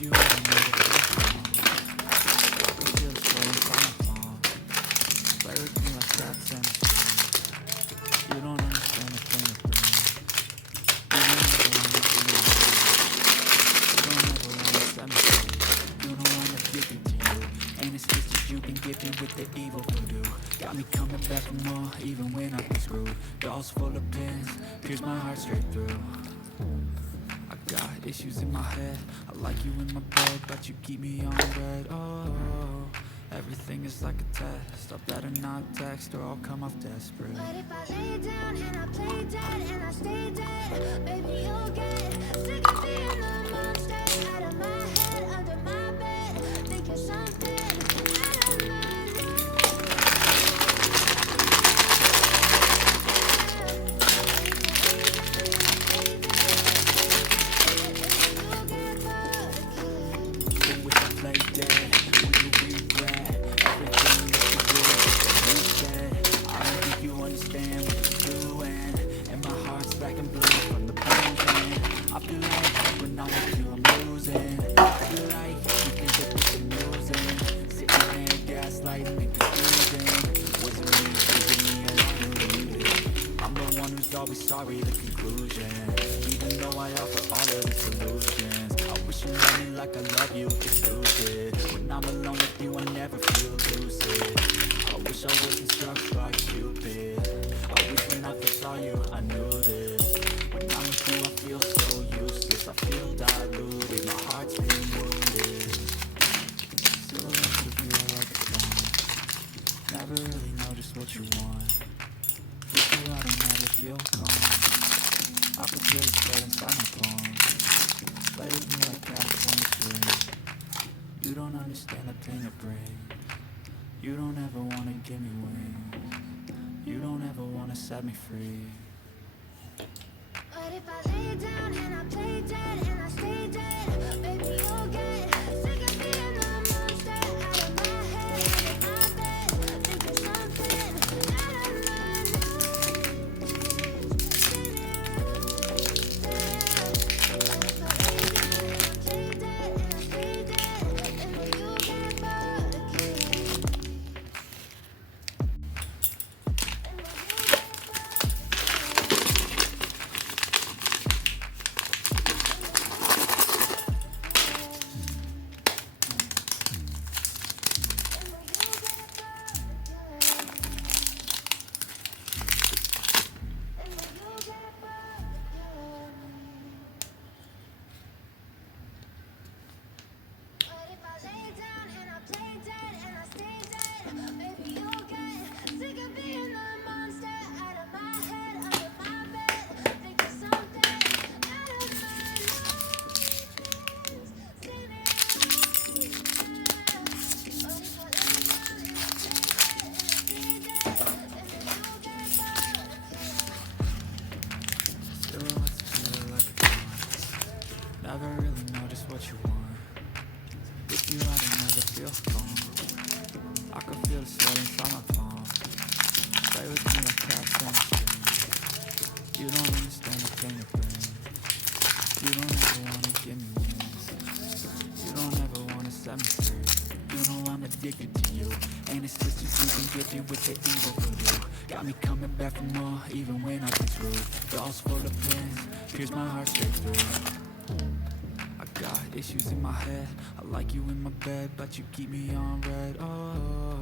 you already know that you're wrong. I can feel the sweat inside my palms. Play with me like cats and shoes. You don't understand the pain it brings. You don't ever wanna see me lose. You don't ever wanna set me free. You know I'm addicted to you. Ain't it stitches you've been gifted with the evil voodoo. Got me coming back for more, even when I've been screwed. Dolls full of pins, pierce my heart straight through. I got issues in my head. I like you in my bed, but you keep me on red. Oh, everything is like a test. I better not text or I'll come off desperate. But if I lay down and I play dead and I stay dead, baby, you'll get sick of being the monster out of my head, under my bed, thinking something out of my always sorry, the conclusion. Even though I offer all of the solutions, I wish you love me like I love you, it's stupid. When I'm alone with you, I never feel lucid. I wish I wasn't struck by Cupid. I wish when I first saw you, I knew this. When I'm with you, I feel so useless. I feel diluted, my heart's been wounded. Silhouettes of you are like a phone. Never really know just what you want. I don't ever feel calm. I can feel the sweat inside my palms. Play with me like cats on a string. You don't understand the pain it brings. You don't ever wanna give me wings. You don't ever wanna set me free. But if I lay down and I play dead and I stay dead, baby, you'll get sick of being the monster out of my head, under my bed, thinking something out of my Never really know just what you want. With you I don't ever feel calm. I can feel the sweat inside my palms. Play with me like cats on a string. You don't understand the pain it brings. You don't ever wanna give me wings. You don't ever wanna set me free. You know I'm addicted to you. Ain't it stitches you've been gifted with the evil voodoo. Got me coming back for more, even when I've been screwed. Dolls full of pins, pierce my heart straight through. I got issues in my head. I like you in my bed, but you keep me on red. Oh,